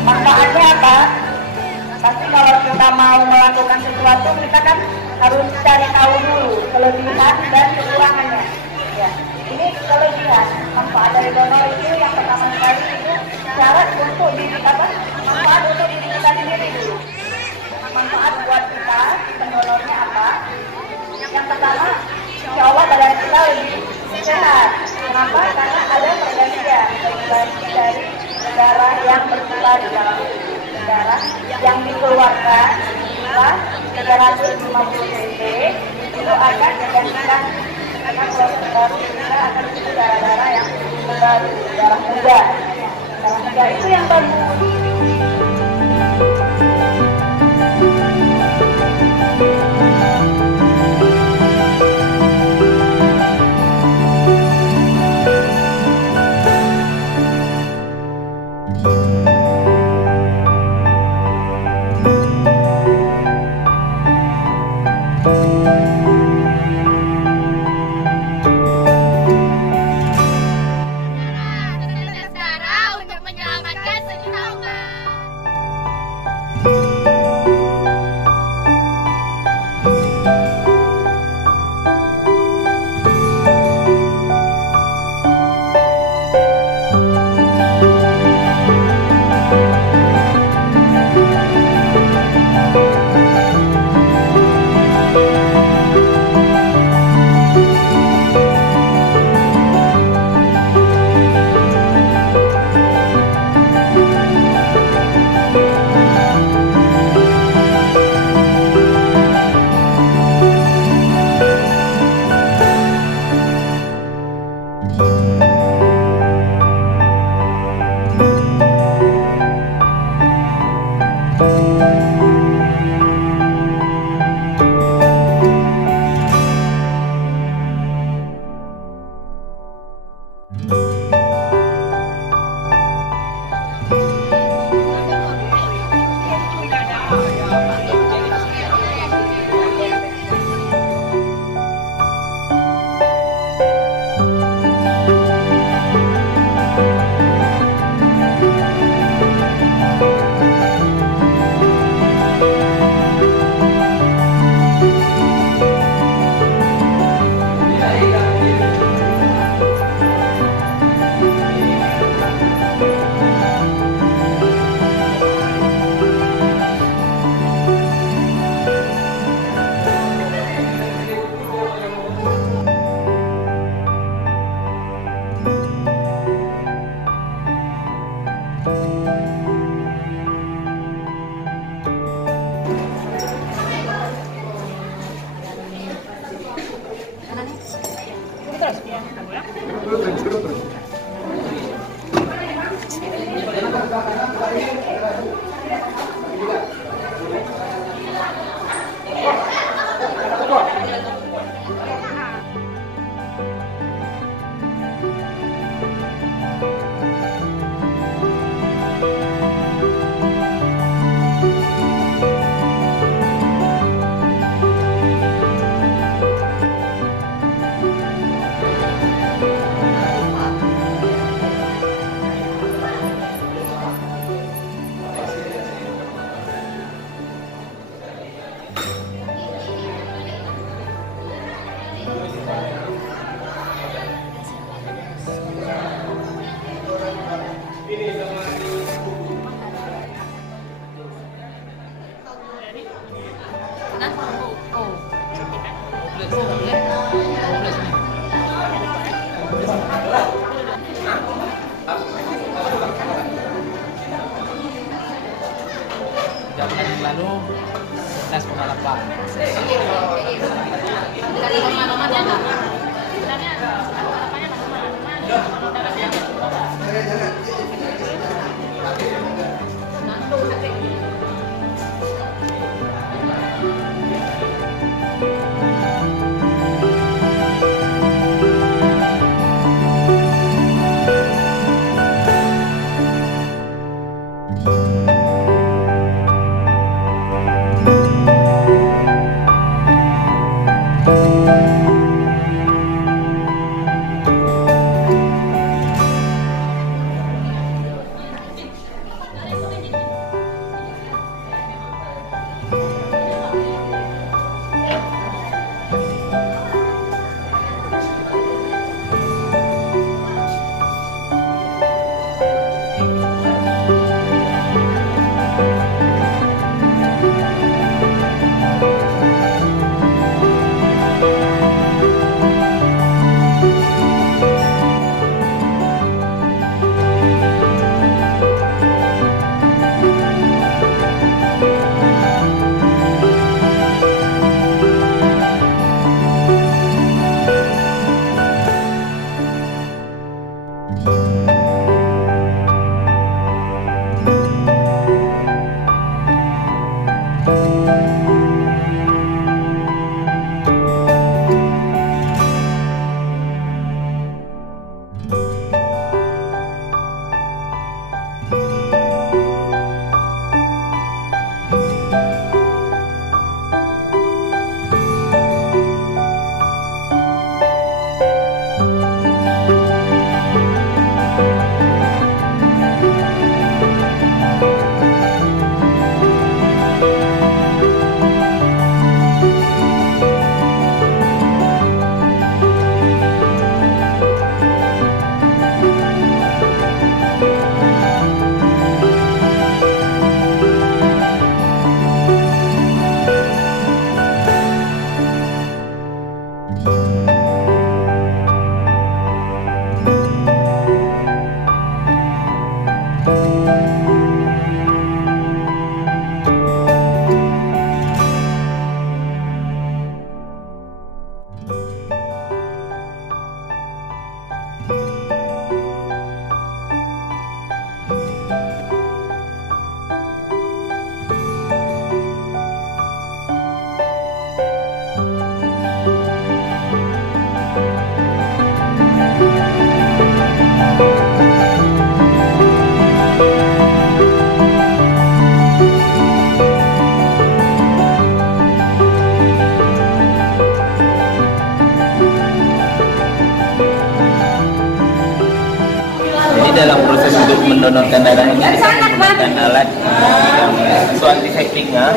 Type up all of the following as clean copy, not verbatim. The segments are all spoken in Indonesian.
Manfaatnya apa? Pasti kalau kita mau melakukan sesuatu, kita kan harus cari tahu dulu kelebihan dan kekurangannya. Ya, ini kelebihan. Manfaat dari donor itu yang pertama sekali itu syarat untuk diri kita, manfaat untuk diri kita sendiri dulu. Manfaat buat kita, pendonornya apa? Yang pertama, insya Allah badan kita lebih sehat. Kenapa? Karena ada pergantian dari darah yang berputar di dalam darah yang dikeluarkan setelah 350 cc itu akan digantikan dengan proses baru, kita akan menjadi darah-darah yang baru, darah muda. Darah muda itu yang bagus. Jam yang lalu tes pengalaman. Dalam proses untuk mendonorkan darah ini kita menggunakan alat yang sesuai antiseptiknya,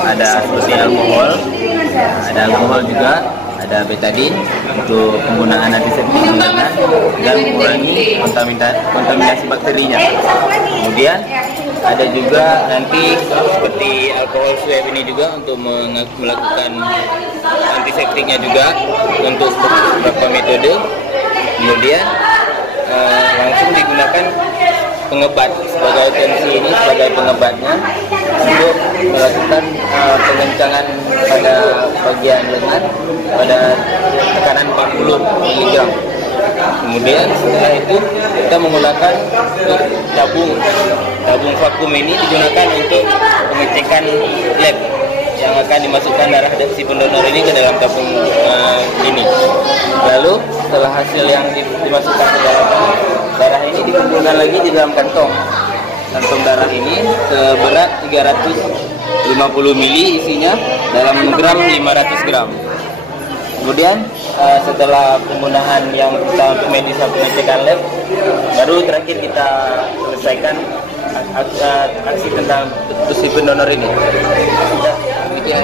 ada seperti alkohol juga, ada betadin untuk penggunaan antiseptik menggunakan dan mengurangi kontaminasi bakterinya. Kemudian ada juga nanti seperti alkohol swab ini juga untuk melakukan antiseptiknya juga untuk beberapa metode. Kemudian langsung digunakan pengebat sebagai tensi ini sebagai pengebatnya untuk melakukan pengencangan pada bagian lengan pada tekanan 40 mg. Kemudian setelah itu kita menggunakan tabung vakum ini digunakan untuk pengecekan lab yang akan dimasukkan darah dari si pendonor ini ke dalam tabung ini. Lalu setelah hasil yang dimasukkan ke dalam darah ini dikumpulkan lagi di dalam kantong darah ini seberat 350 ml isinya dalam gram 500 gram. Kemudian setelah penggunaan yang kita medis pengecekan lab, baru terakhir kita selesaikan aksi tentang si pendonor ini. Gitu ya.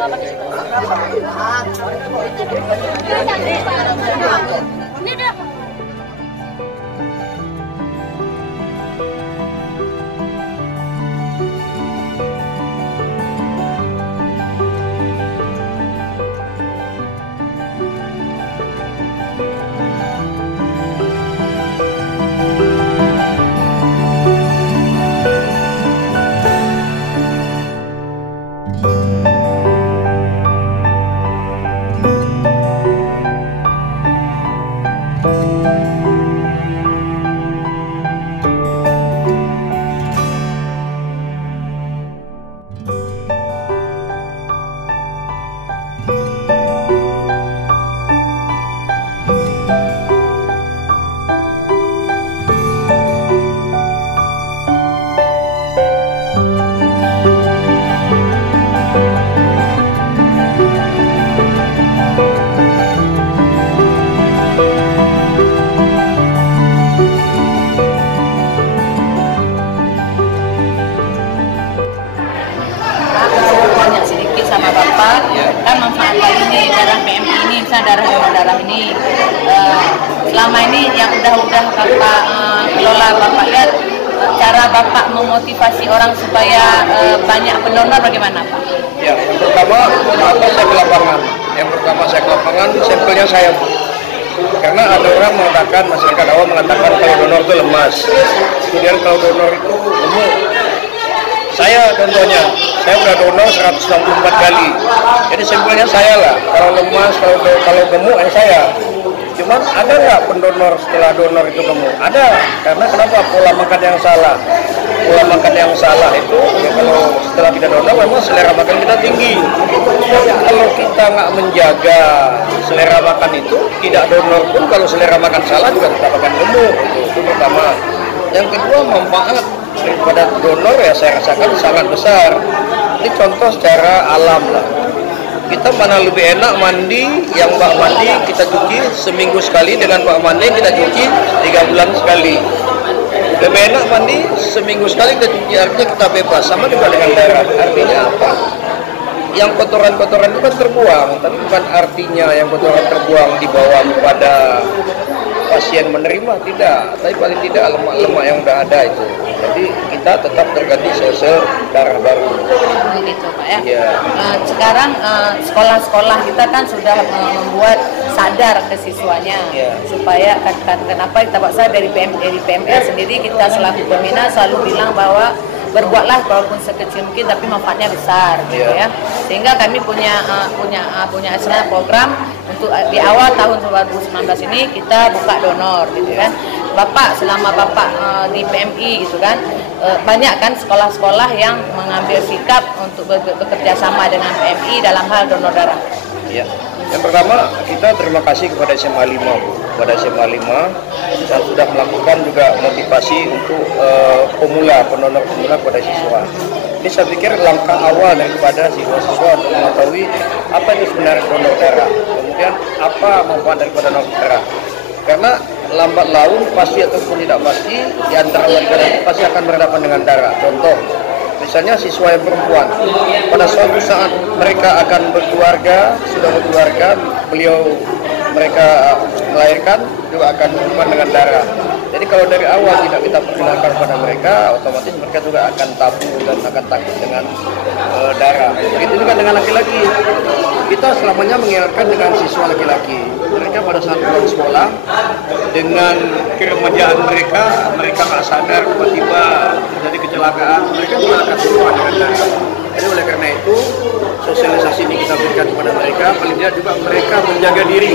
apa di situ? Ini dah. Kan manfaat kali ini darah PMI ini, misalnya darah ini selama ini yang udah Bapak kelola, Bapak lihat cara Bapak memotivasi orang supaya banyak pendonor bagaimana Pak? Ya, yang pertama saya ke lapangan. Sampelnya saya. Karena ada orang mengatakan, masyarakat awam mengatakan kalau donor itu lemas. Kemudian kalau donor itu gemuk. Saya contohnya, saya udah donor 164 kali. Jadi sampelnya saya lah. Kalau lemas, kalau gemuk saya. Cuman ada nggak pendonor setelah donor itu gemuk? Ada. Karena kenapa? Pola makan yang salah. Pola makan yang salah itu, ya kalau setelah kita donor memang selera makan kita tinggi. Kalau kita nggak menjaga selera makan itu, tidak donor pun kalau selera makan salah juga tetap akan gemuk. Itu pertama. Yang kedua, manfaat daripada donor ya saya rasakan sangat besar. Ini contoh secara alam lah. Kita mana lebih enak mandi, yang bak mandi kita cuci seminggu sekali dengan bak mandi kita cuci 3 bulan sekali. Lebih enak mandi seminggu sekali kita cuci, artinya kita bebas. Sama juga dengan darah. Artinya apa? Yang kotoran-kotoran itu kan terbuang, tapi bukan artinya yang kotoran terbuang dibawa kepada pasien menerima, tidak. Tapi paling tidak lemak-lemak yang udah ada itu. Jadi kita tetap terganti sel-sel darah baru. Begitu Pak ya. Ya. Sekarang sekolah-sekolah kita kan sudah membuat sadar ke siswanya, ya. Supaya kenapa kita Pak, saya dari PMR sendiri kita selaku pembina selalu bilang bahwa berbuatlah walaupun sekecil mungkin tapi manfaatnya besar gitu ya. Sehingga kami punya program untuk di awal tahun 2019 ini kita buka donor gitu kan. Bapak selama Bapak di PMI gitu kan, banyak kan sekolah-sekolah yang mengambil sikap untuk bekerja sama dengan PMI dalam hal donor darah. Ya. Yang pertama, kita terima kasih kepada SMA 5, kepada SMA 5 yang sudah melakukan juga motivasi untuk pendonor pemula kepada siswa. Ini saya pikir langkah awal daripada siswa-siswa untuk mengetahui apa itu sebenarnya donor darah, kemudian apa manfaat daripada donor darah. Karena lambat laun pasti ataupun tidak pasti di antara mereka pasti akan berhadapan dengan darah. Contoh, misalnya siswa yang perempuan, pada suatu saat mereka akan berkeluarga, sudah berkeluarga, mereka melahirkan juga akan berhubungan dengan darah. Jadi kalau dari awal tidak kita perkenalkan pada mereka, otomatis mereka juga akan tabu dan akan takut dengan darah. Begitu juga dengan laki-laki. Kita selamanya mengingatkan dengan siswa laki-laki. Mereka pada saat pulang sekolah, dengan keremajaan mereka nggak sadar tiba-tiba terjadi kecelakaan, mereka juga akan berhubungan dengan darah. Jadi oleh karena itu, sosialisasi ini kita berikan kepada mereka, paling tidak juga mereka menjaga diri.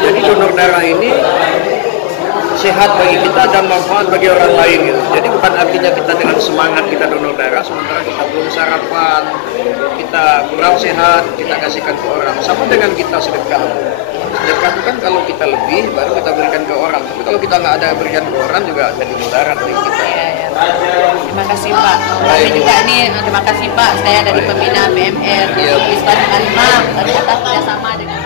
Jadi donor darah ini sehat bagi kita dan manfaat bagi orang lain gitu. Jadi bukan artinya kita dengan semangat kita donor darah sementara kita belum sarapan, kita kurang sehat, kita kasihkan ke orang. Sama dengan kita sedekah. Sedekah itu kan kalau kita lebih baru kita berikan ke orang. Tapi kalau kita nggak ada berikan ke orang juga jadi mudarat bagi kita. Terima kasih Pak. Kami juga ini terima kasih Pak. Saya dari pembina PMR di Sekolah 5 kami atas kerjasama dengan